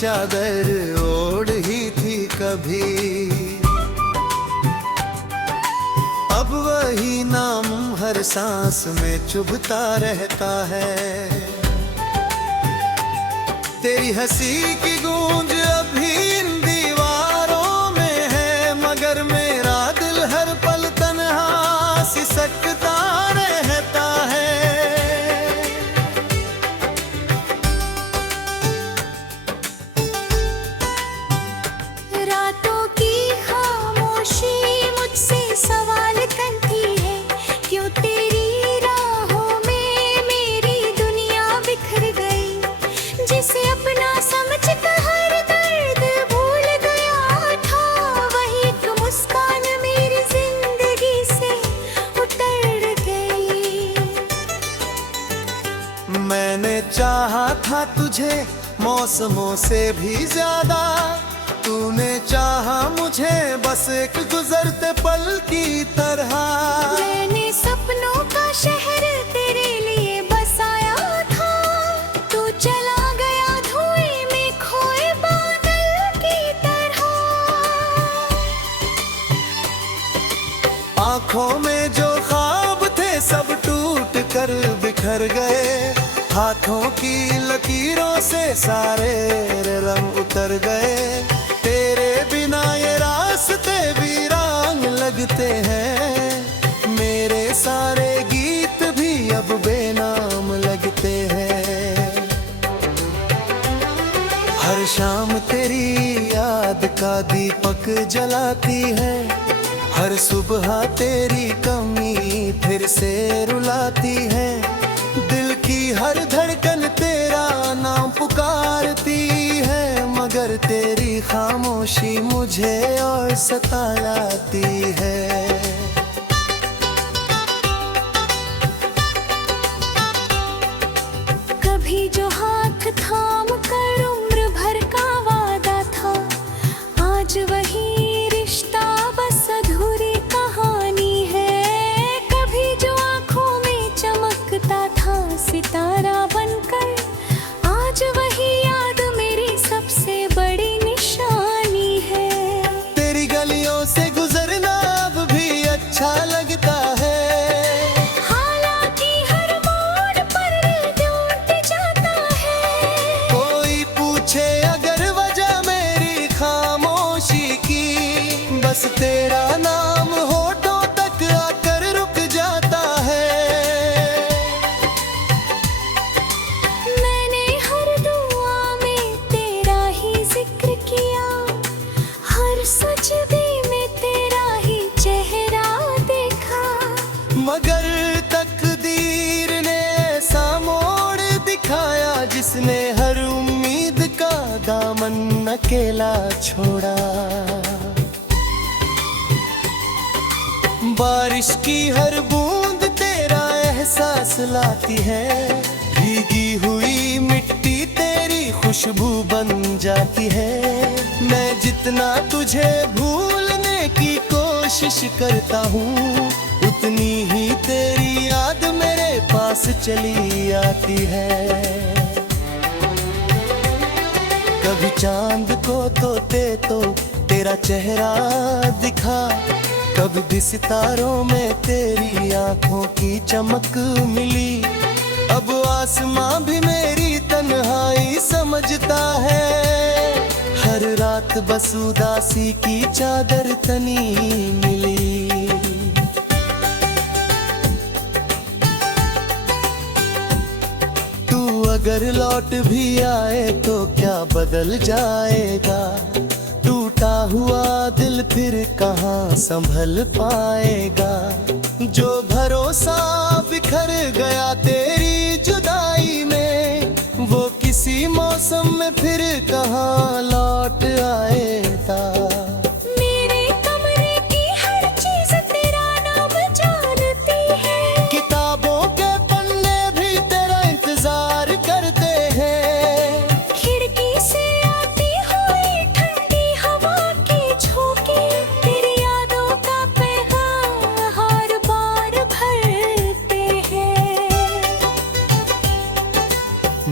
चादर ओढ़ ही थी कभी। अब वही नाम हर सांस में चुभता रहता है। तेरी हंसी की गूंज अभी इन दीवारों में है, मगर मेरा दिल हर पल तन्हा सिसकता रहता है। रातों की खामोशी मुझसे सवाल करती है, क्यों तेरी राहों में मेरी दुनिया बिखर गई। जिसे अपना समझकर हर दर्द भूल गया था, वही एक मुस्कान मेरी जिंदगी से उतर गई। मैंने चाहा था तुझे मौसमों से भी ज्यादा, तूने चाहा मुझे बस एक गुजरते पल की तरह। मैंने सपनों का शहर तेरे लिए बसाया था, तू चला गया धुएं में खोए बादल की तरह। आंखों में जो ख्वाब थे सब टूट कर बिखर गए, हाथों की लकीरों से सारे रंग उतर गए। तेरे बिना ये रास्ते वीरान लगते हैं, मेरे सारे गीत भी अब बेनाम लगते हैं। हर शाम तेरी याद का दीपक जलाती है, हर सुबह तेरी कमी फिर से रुलाती है। दिल की हर धड़कन तेरा नाम पुकारती है, मगर तेरी खामोशी मुझे और सताती है। कभी जो हाथ थाम कर उम्र भर का वादा था, आज वही रिश्ता बस अधूरी कहानी है। कभी जो आंखों में चमकता था सितारा बनकर, आज वही याद मेरी सबसे बड़ी निशानी है। तेरी गलियों से गुजरना अब भी अच्छा लगता है, हालांकि हर मोड़ पर टूट जाता है। कोई पूछे अगर वजह मेरी खामोशी की, बस तेरा नाम होठों तक आकर रुक जाता है। मैंने हर दुआ में तेरा ही जिक्र किया, हर सजदे में तेरा ही चेहरा देखा। मगर तकदीर ने ऐसा मोड़ दिखाया, जिसने हर उम्मीद का दामन अकेला छोड़ा। बारिश की हर बूंद तेरा एहसास लाती है, भीगी हुई मिट्टी तेरी खुशबू बन जाती है। मैं जितना तुझे भूलने की कोशिश करता हूँ, उतनी ही तेरी याद मेरे पास चली आती है। कभी चांद को तोते तो तेरा चेहरा दिखा, कभी भी सितारों में तेरी आंखों की चमक मिली। अब आसमां भी मेरी तन्हाई समझता है, हर रात बस उदासी की चादर तनी मिली। तू अगर लौट भी आए तो क्या बदल जाएगा, टूटा हुआ दिल फिर कहाँ संभल पाएगा। जो भरोसा बिखर गया तेरी जुदाई में, वो किसी मौसम में फिर कहाँ लौट आएगा। मेरे कमरे की हर चीज तेरा नाम जानती है, किताबों के पन्ने भी तेरा इंतजार करते हैं। खिड़की से आती हुई ठंडी हवा की झोंके तेरी यादों का पैगाम हर बार भरते हैं।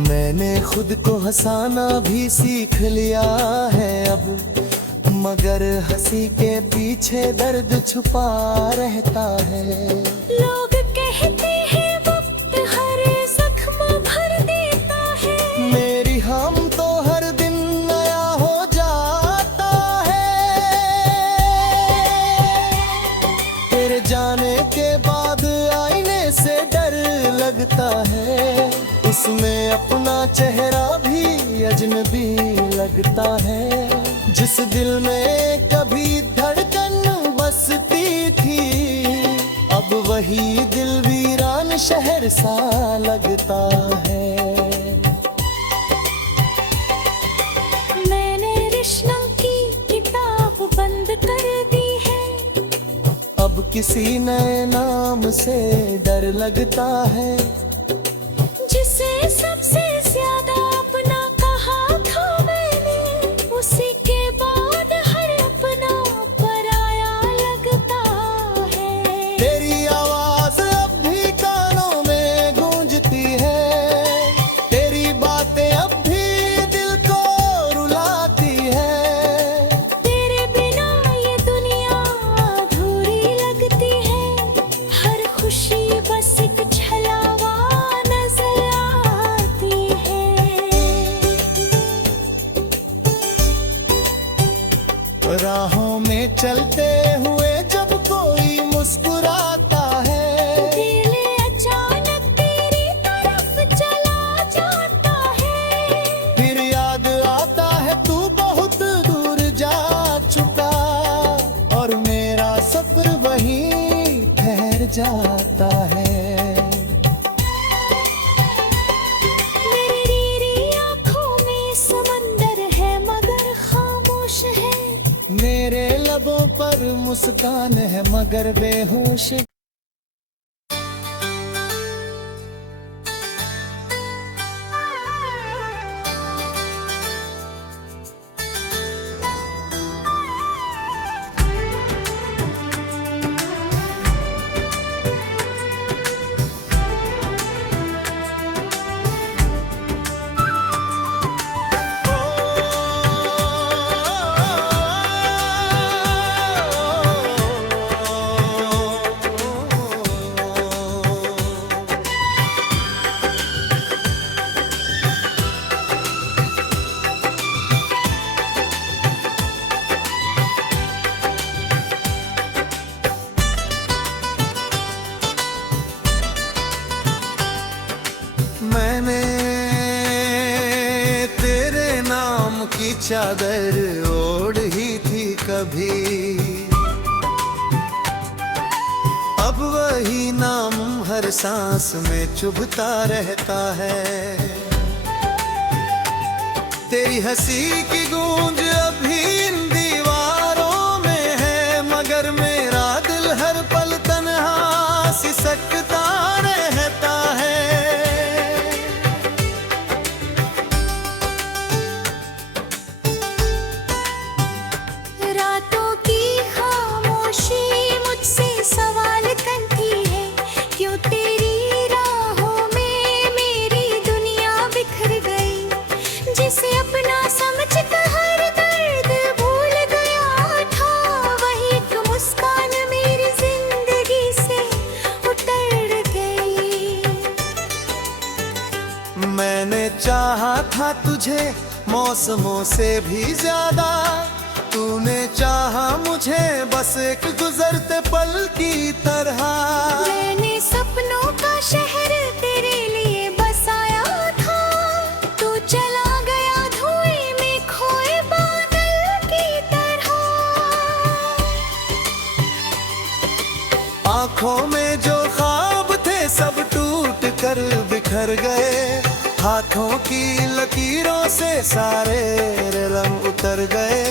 मैंने खुद खुद को हंसाना भी सीख लिया है अब, मगर हंसी के पीछे दर्द छुपा रहता है। लोग कहते हैं वक्त हर जख्म भर देता है, मेरी हम तो हर दिन नया हो जाता है। तेरे जाने के बाद आईने से डर लगता है, उसमें अपना चेहरा भी अजनबी लगता है। जिस दिल में कभी धड़कन बसती थी, अब वही दिल वीरान शहर सा लगता है। मैंने रिश्तों की किताब बंद कर दी है, अब किसी नए नाम से डर लगता है। जिसे सबसे ज्यादा अपना कहा था मैंने, उसी के बाद हर अपना पराया लगता है। तेरी आवाज अब भी कानों में गूंजती है, तेरी बातें अब भी दिल को रुलाती है। तेरे बिना ये दुनिया अधूरी लगती है, हर खुशी बस एक छलावा नजर आती है। राहों में चलते हुए जब कोई मुस्कुराता है, दिल अचानक तेरी तरफ चला जाता है। फिर याद आता है तू बहुत दूर जा चुका, और मेरा सफर वहीं ठहर जाता है। मेरी आँखों में समंदर है मगर खामोश है, मेरे लबों पर मुस्कान है मगर बेहोश। मैंने तेरे नाम की चादर ओढ़ ही थी कभी, अब वही नाम हर सांस में चुभता रहता है। तेरी हंसी की गूंज अभी इन दीवारों में है, मगर मेरा दिल हर पल तन्हा सिसकता रहता है। रातों की खामोशी मुझसे सवाल करती है, क्यों तेरी राहों में मेरी दुनिया बिखर गई। जिसे अपना समझकर हर दर्द भूल गया था, वही एक मुस्कान मेरी जिंदगी से उतर गई। मैंने चाहा था तुझे मौसमों से भी ज्यादा, तूने चाहा मुझे बस एक गुजरते पल की तरह। मैंने सपनों का शहर तेरे लिए बसाया था, तू चला गया धुएं में खोए बादल की तरह। आंखों में जो ख्वाब थे सब टूट कर बिखर गए, हाथों की लकीरों से सारे रंग उतर गए।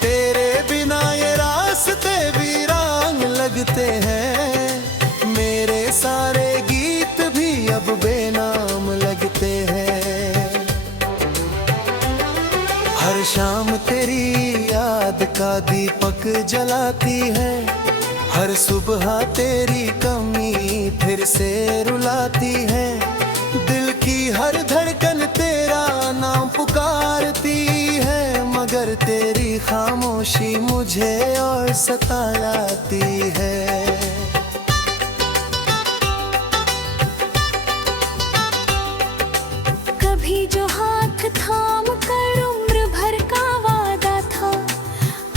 तेरे बिना ये रास्ते वीरान लगते हैं, मेरे सारे गीत भी अब बेनाम लगते हैं। हर शाम तेरी याद का दीपक जलाती है, हर सुबह तेरी कमी फिर से रुलाती है। दिल की हर धड़कन तेरा नाम पुकारती है, मगर तेरी खामोशी मुझे और सताती है। कभी जो हाथ थाम कर उम्र भर का वादा था,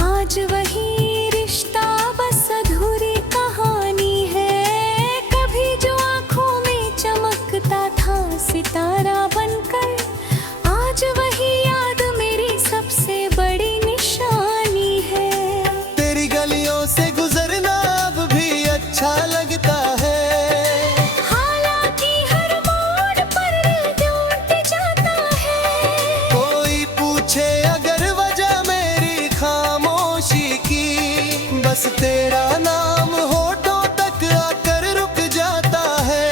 आज वही रिश्ता बस अधूरी कहानी है। कभी जो आंखों में चमकता था सितारा बनकर, आज वही याद मेरी सबसे बड़ी निशानी है। तेरी गलियों से गुजरना अब भी अच्छा लगता है, हालांकि हर मोड़ पर टूट जाता है। कोई पूछे अगर वजह मेरी खामोशी की, बस तेरा नाम होठों तक आकर रुक जाता है।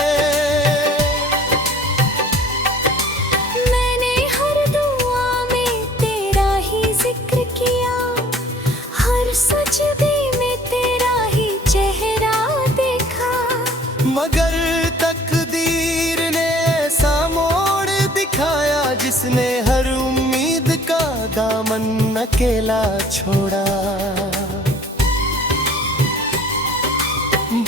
मैंने हर दुआ में तेरा ही जिक्र किया, हर सजदे में तेरा ही चेहरा देखा। मगर तकदीर ने ऐसा मोड़ दिखाया, जिसने हर उम्मीद का दामन अकेला छोड़ा।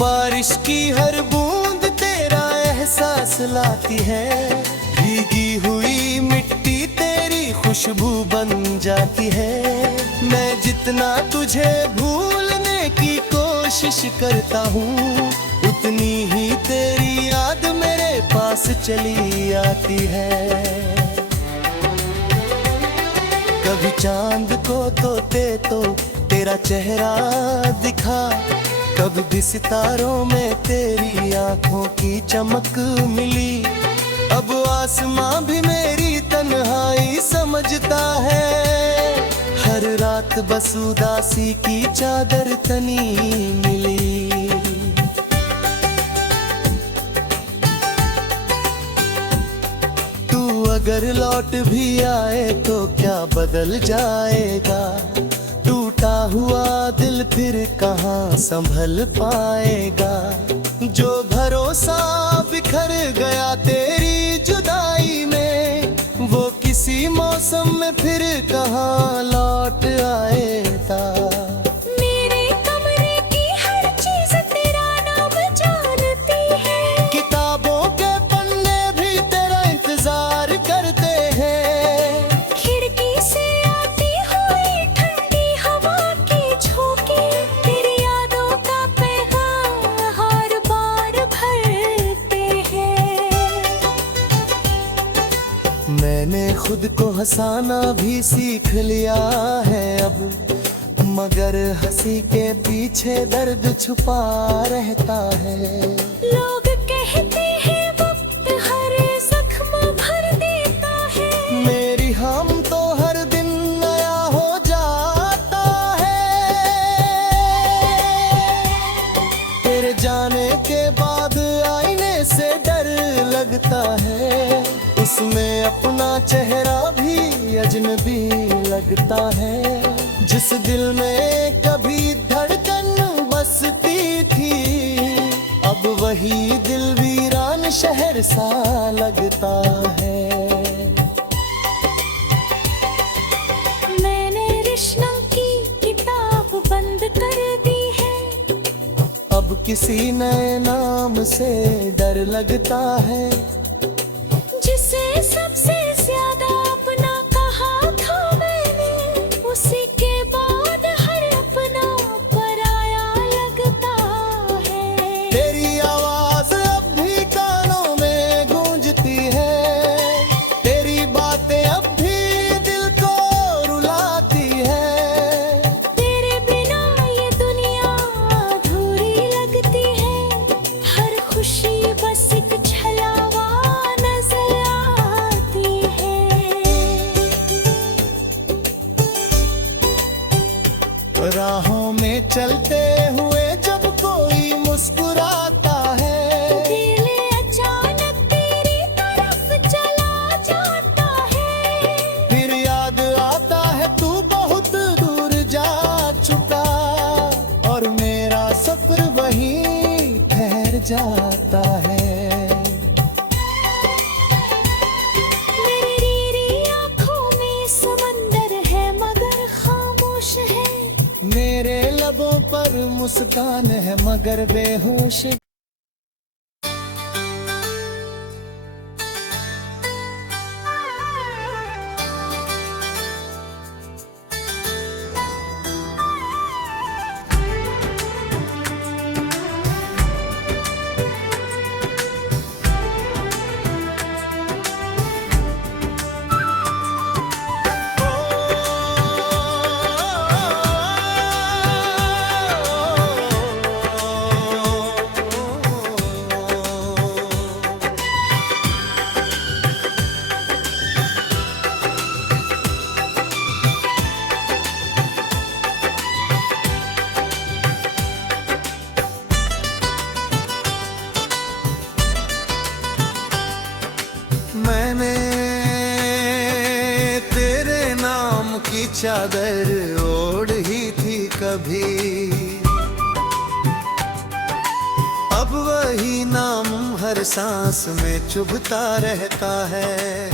बारिश की हर बूंद तेरा एहसास लाती है, भीगी हुई मिट्टी तेरी खुशबू बन जाती है। मैं जितना तुझे भूलने की कोशिश करता हूँ, उतनी ही तेरी याद मेरे पास चली आती है। कभी चांद को तोते तो तेरा चेहरा दिखा, कभी भी सितारों में तेरी आंखों की चमक मिली। अब आसमां भी मेरी तन्हाई समझता है, हर रात बस उदासी की चादर तनी मिली। तू अगर लौट भी आए तो क्या बदल जाएगा, टूटा हुआ दिल फिर कहाँ संभल पाएगा। जो भरोसा बिखर गया तेरी जुदाई में, वो किसी मौसम में फिर कहाँ लौट आएगा। मेरे कमरे की हर चीज तेरा नाम जानती है, किताबों के पन्ने भी तेरा इंतजार करते हैं। खिड़की से आती हुई ठंडी हवा की झोंके, तेरी यादों का पैगाम हर बार भरते हैं। मैंने खुद को हंसाना भी सीख लिया है अब, मगर हंसी के पीछे दर्द छुपा रहता है। लोग कहते हैं वक्त हर जख्म भर देता है, मेरी हम तो हर दिन नया हो जाता है। तेरे जाने के बाद आईने से डर लगता है, उसमें अपना चेहरा भी अजनबी लगता है। जिस दिल में कभी धड़कन बसती थी, अब वही दिल वीरान शहर सा लगता है। मैंने रिश्तों की किताब बंद कर दी है, अब किसी नए नाम से डर लगता है। जिसे सबसे ज्यादा अपना कहा था मैंने, उसी के बाद हर अपना पराया लगता है। तेरी आवाज अब भी कानों में गूंजती है, तेरी बातें अब भी दिल को रुलाती है। तेरे बिना ये दुनिया अधूरी लगती है, हर खुशी बस एक छलावा नजर आती है। राहों में चलते हुए जब कोई मुस्कुराता है, दिल अचानक तेरी तरफ चला जाता है। फिर याद आता है तू बहुत दूर जा चुका, और मेरा सफर वहीं ठहर जाता है। मेरी पर मुस्कान है मगर बेहोश। मैंने तेरे नाम की चादर ओढ़ ही थी कभी, अब वही नाम हर सांस में चुभता रहता है।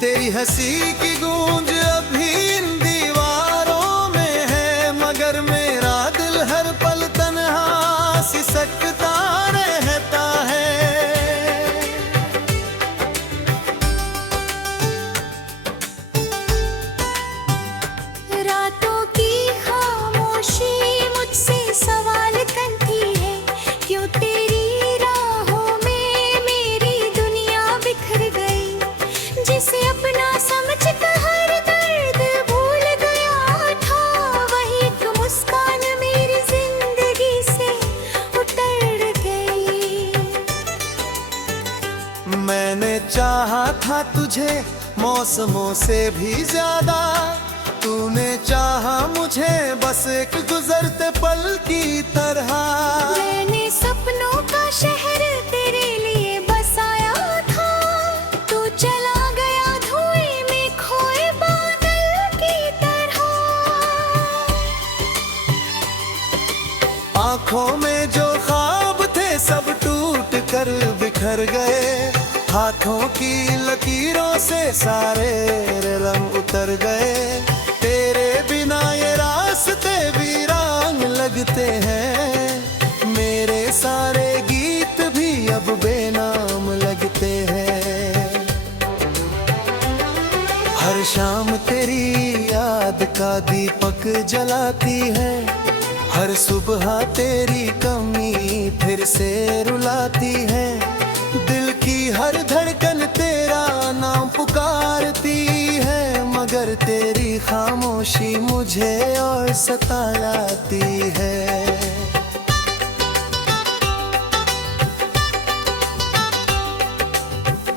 तेरी हंसी की गूंज अभी इन दीवारों में है, मगर मेरा दिल हर पल तन्हा सिसकता रहता है। रातों की खामोशी मुझसे सवाल करती है, क्यों तेरी राहों में मेरी दुनिया बिखर गई। जिसे अपना समझकर हर दर्द भूल गया था, वही एक मुस्कान मेरी जिंदगी से उतर गई। मैंने चाहा था तुझे मौसमों से भी ज्यादा, तूने चाहा मुझे बस एक गुजरते पल की तरह। मैंने सपनों का शहर तेरे लिए बसाया था, तू चला गया धुएं में खोए बादल की तरह। आंखों में जो ख्वाब थे सब टूट कर बिखर गए, हाथों की लकीरों से सारे रंग उतर गए। तेरे बिना ये रास्ते वीरान लगते हैं, मेरे सारे गीत भी अब बेनाम लगते हैं। हर शाम तेरी याद का दीपक जलाती है, हर सुबह तेरी कमी फिर से रुलाती है। दिल की हर धड़कन तेरा नाम पुकारती है, मगर तेरी खामोशी मुझे और सताती है।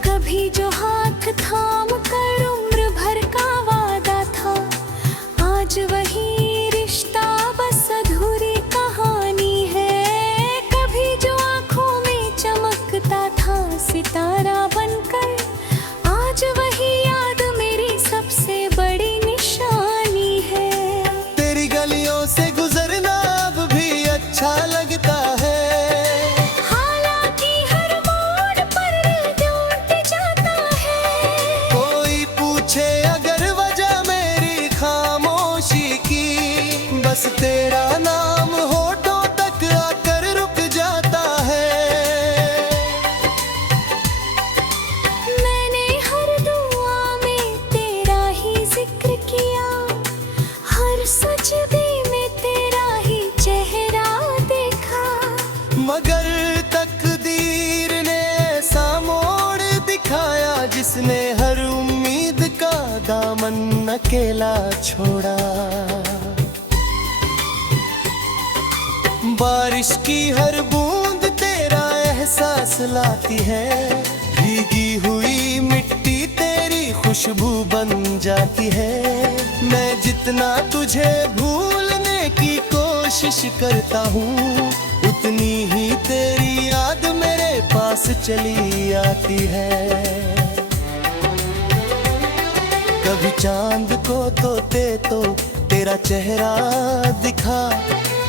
कभी जो हाथ थाम कर उम्र भर का वादा था, आज वही रिश्ता बस अधूरी कहानी है। कभी जो आंखों में चमकता था सितारा बनकर, आज वही याद मेरी सबसे बड़ी निशानी है। तेरी गलियों से गुजरना अब भी अच्छा लगता है, हालांकि हर मोड़ पर टूट जाता है। कोई पूछे अगर वजह मेरी खामोशी की, बस तेरा नाम होठों तक आकर रुक जाता है। मैंने हर दुआ में तेरा ही जिक्र किया, हर सजदे में तेरा ही चेहरा देखा। मगर तकदीर ने ऐसा मोड़ दिखाया, जिसने हर उम्मीद का दामन अकेला छोड़ा। बारिश की हर बूंद तेरा एहसास लाती है, भीगी हुई मिट्टी तेरी खुशबू बन जाती है। मैं जितना तुझे भूलने की कोशिश करता हूँ, उतनी ही तेरी याद मेरे पास चली आती है। कभी चांद को तोते तो तेरा चेहरा दिखा,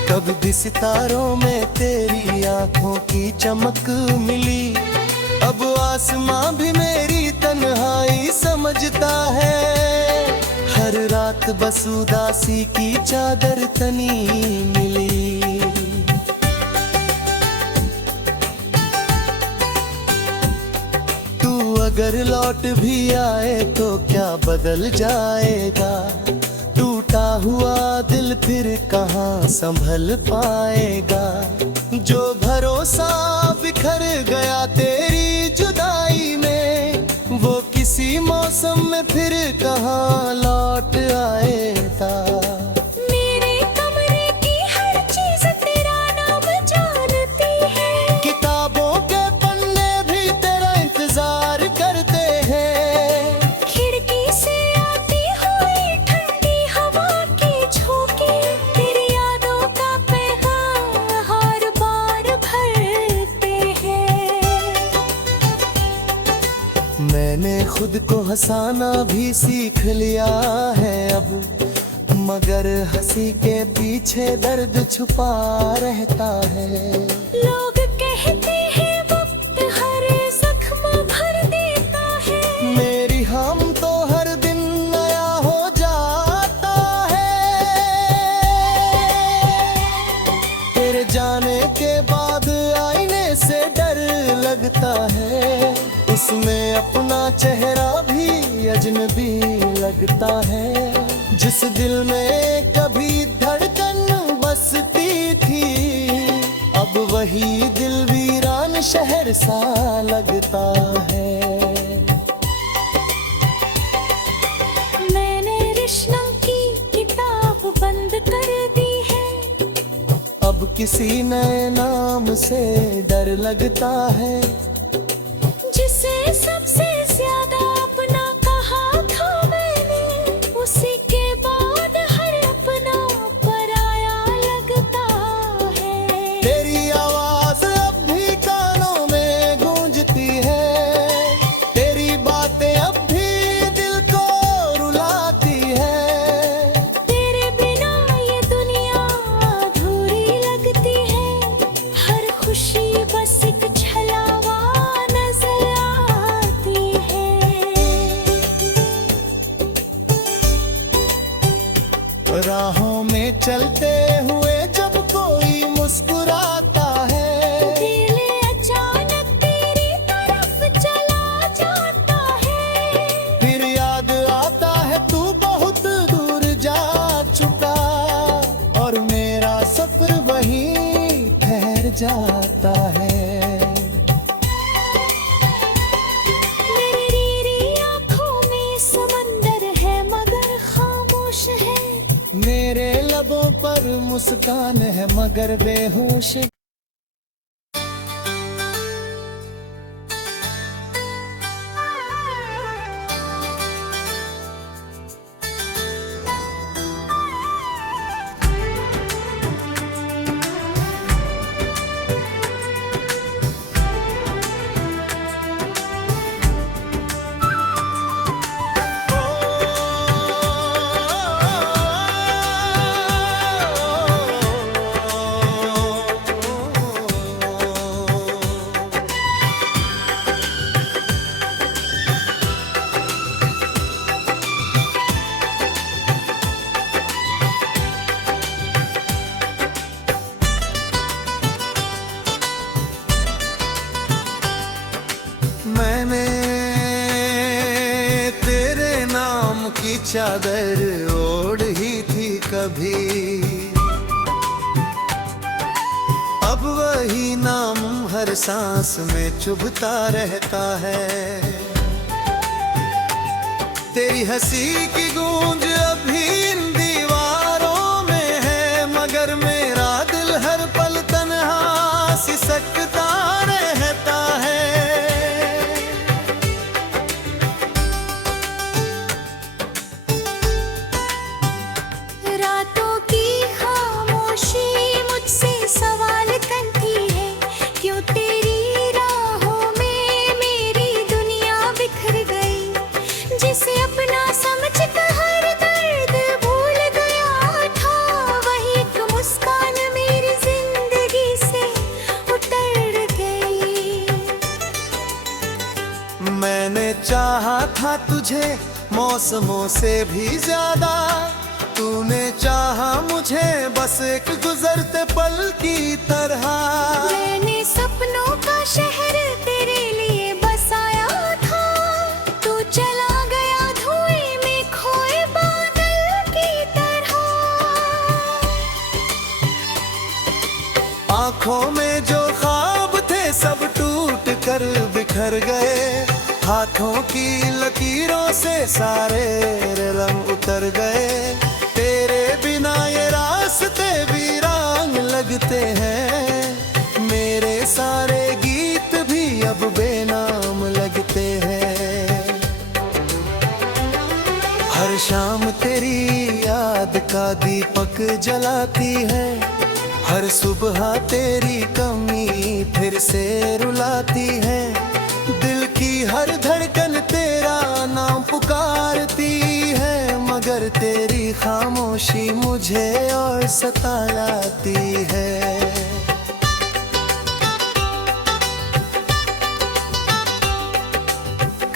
कभी भी सितारों में तेरी आंखों की चमक मिली। अब आसमां भी मेरी तन्हाई समझता है, हर हर रात बस उदासी की चादर तनी मिली। तू अगर लौट भी आए तो क्या बदल जाएगा, टूटा हुआ दिल फिर कहाँ संभल पाएगा। जो भरोसा बिखर गया तेरी जुदाई में, वो किसी मौसम में फिर कहाँ लौट आएगा। मेरे कमरे की हर चीज तेरा नाम जानती है, किताबों के पन्ने भी तेरा इंतजार करते हैं। खिड़की से आती हुई ठंडी हवा की झोंके तेरी यादों का पैगाम हर बार भरते हैं। मैंने खुद को हंसाना भी सीख लिया है अब, मगर हंसी के पीछे दर्द छुपा रहता है। लोग कहते हैं वक्त हर जख्म भर देता है, मेरी हम तो हर दिन नया हो जाता है। तेरे जाने के बाद आईने से डर लगता है, उसमें अपना चेहरा भी अजनबी लगता है। जिस दिल में कभी धड़कन बसती थी, अब वही दिल वीरान शहर सा लगता है। मैंने रिश्तों की किताब बंद कर दी है, अब किसी नए नाम से डर लगता है। जिसे सबसे ज्यादा अपना कहा था मैंने, उसी के बाद हर अपना पराया लगता है। तेरी आवाज अब भी कानों में गूंजती है, तेरी बातें अब भी दिल को रुलाती है। तेरे बिना ये दुनिया अधूरी लगती है, हर खुशी बस एक छलावा नजर आती है। राहों में चलते हुए जब कोई मुस्कुराता है, दिल अचानक तेरी तरफ चला जाता है। फिर याद आता है तू बहुत दूर जा चुका, और मेरा सफर वहीं ठहर जाता है। मेरी आँखों में समंदर है मगर खामोश है, मेरे लबों पर मुस्कान है मगर बेहोश। मैंने तेरे नाम की चादर ओढ़ ही थी कभी, अब वही नाम हर सांस में चुभता रहता है। तेरी हंसी की गूंज अभी इन दीवारों में है, मगर मेरा दिल हर पल तन्हा सिसकता रहता है। रातों की खामोशी मुझसे सवाल करती है, क्यों तेरी राहों में मेरी दुनिया बिखर गई। जिसे अपना समझकर हर दर्द भूल गया था, वही एक मुस्कान मेरी जिंदगी से उतर गई। मैंने चाहा था तुझे मौसमों से भी ज्यादा तूने चाहा मुझे, बस एक गुजरते पल की तरह। मैंने सपनों का शहर तेरे लिए बसाया था, तू चला गया धुएं में खोए बादल की तरह। आंखों में जो ख्वाब थे सब टूट कर बिखर गए, हाथों की लकीरों से सारे रंग उतर गए। तेरे बिना ये रास्ते वीरान लगते हैं, मेरे सारे गीत भी अब बेनाम लगते हैं। हर शाम तेरी याद का दीपक जलाती है, हर सुबह तेरी कमी फिर से रुलाती है। दिल की हर धड़कन तेरा नाम पुकारती है, मगर तेरी खामोशी मुझे और सताती है।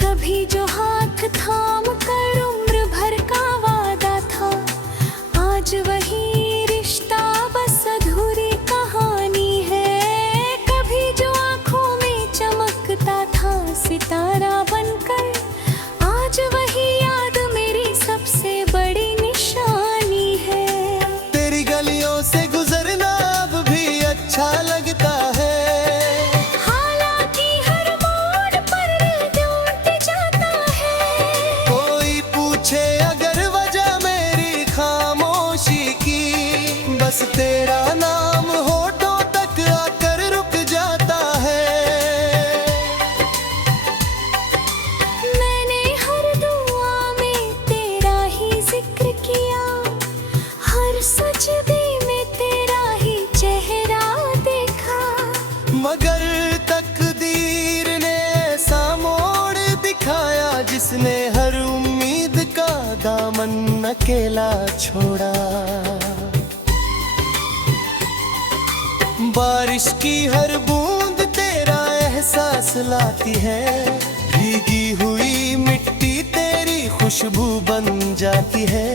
कभी जो हाथ थाम कर उम्र भर का वादा था, आज वही रिश्ता बस अधूरी कहानी है। कभी जो आंखों में चमकता था सितारा बनकर, आज वही याद मेरी सबसे बड़ी निशानी है। तेरी गलियों से गुजरना अब भी अच्छा लगता है, हालांकि हर मोड़ पर टूट जाता है। कोई पूछे अगर वजह मेरी खामोशी की, बस तेरा नाम होठों तक आकर रुक जाता है। मैंने हर दुआ में तेरा ही जिक्र किया, हर सजदे में तेरा ही चेहरा देखा। मगर तकदीर ने ऐसा मोड़ दिखाया, जिसने हर उम्मीद का दामन अकेला छोड़ा। बारिश की हर बूंद तेरा एहसास लाती है, भीगी हुई मिट्टी तेरी खुशबू बन जाती है।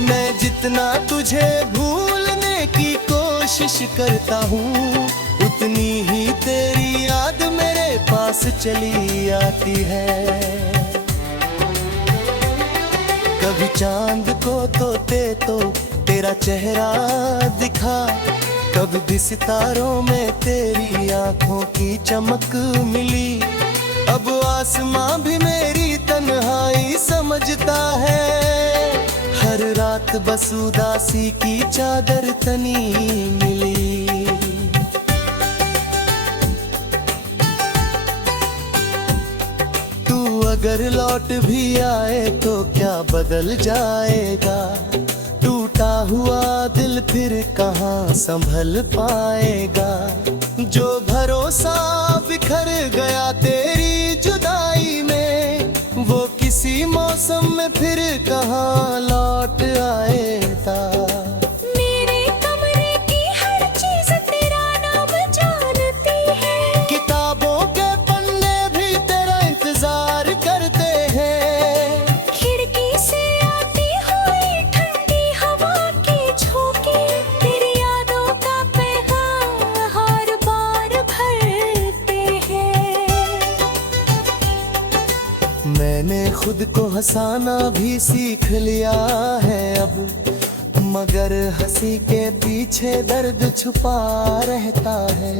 मैं जितना तुझे भूलने की कोशिश करता हूँ, उतनी ही तेरी याद मेरे पास चली आती है। कभी चांद को तोते तो तेरा चेहरा दिखा, कभी भी सितारों में तेरी आंखों की चमक मिली। अब आसमां भी मेरी तन्हाई समझता है, हर रात बस उदासी की चादर तनी मिली। तू अगर लौट भी आए तो क्या बदल जाएगा, टूटा हुआ दिल फिर कहाँ संभल पाएगा। जो भरोसा बिखर गया तेरी जुदाई में, वो किसी मौसम में फिर कहाँ लौट आएगा। मेरे कमरे की हर चीज तेरा नाम जानती है, किताबों के पन्ने भी तेरा इंतजार करते हैं। खिड़की से आती हुई ठंडी हवा की झोंके तेरी यादों का पैगाम हर बार भरते हैं। मैंने खुद को हंसाना भी सीख लिया है अब, मगर हंसी के पीछे दर्द छुपा रहता है।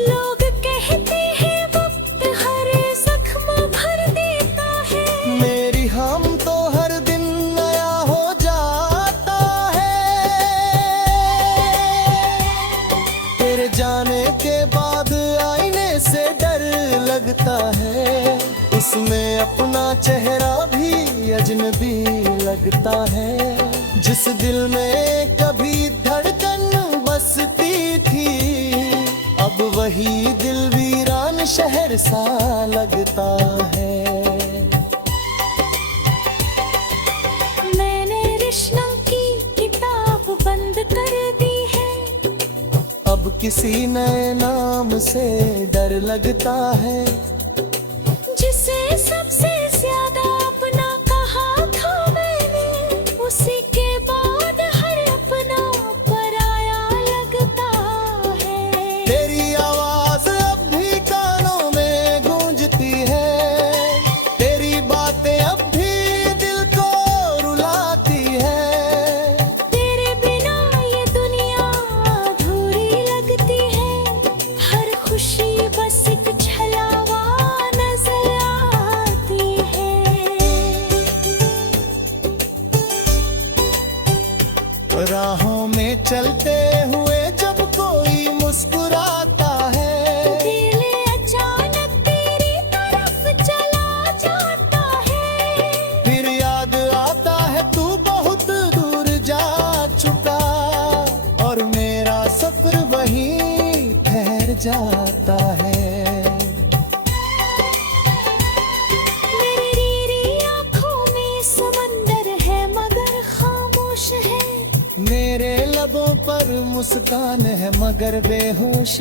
लोग कहते हैं वक्त हर जख्म भर देता है, मेरी हम तो हर दिन नया हो जाता है। तेरे जाने के बाद आईने से डर लगता है, उसमें अपना चेहरा भी अजनबी लगता है। जिस दिल में कभी धड़कन बसती थी, अब वही दिल वीरान शहर सा लगता है। मैंने रिश्तों की किताब बंद कर दी है, अब किसी नए नाम से डर लगता है। जिसे सबसे ज्यादा अपना कहा जाता है। मेरी रीरी आँखों में समंदर है मगर खामोश है। मेरे लबों पर मुस्कान है मगर बेहोश।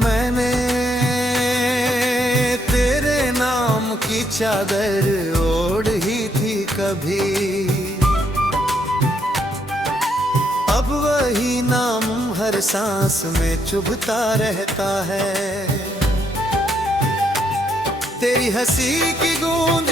मैंने तेरे नाम की चादर ओढ़ ही थी कभी, अब वही नाम हर सांस में चुभता रहता है। तेरी हंसी की गूंज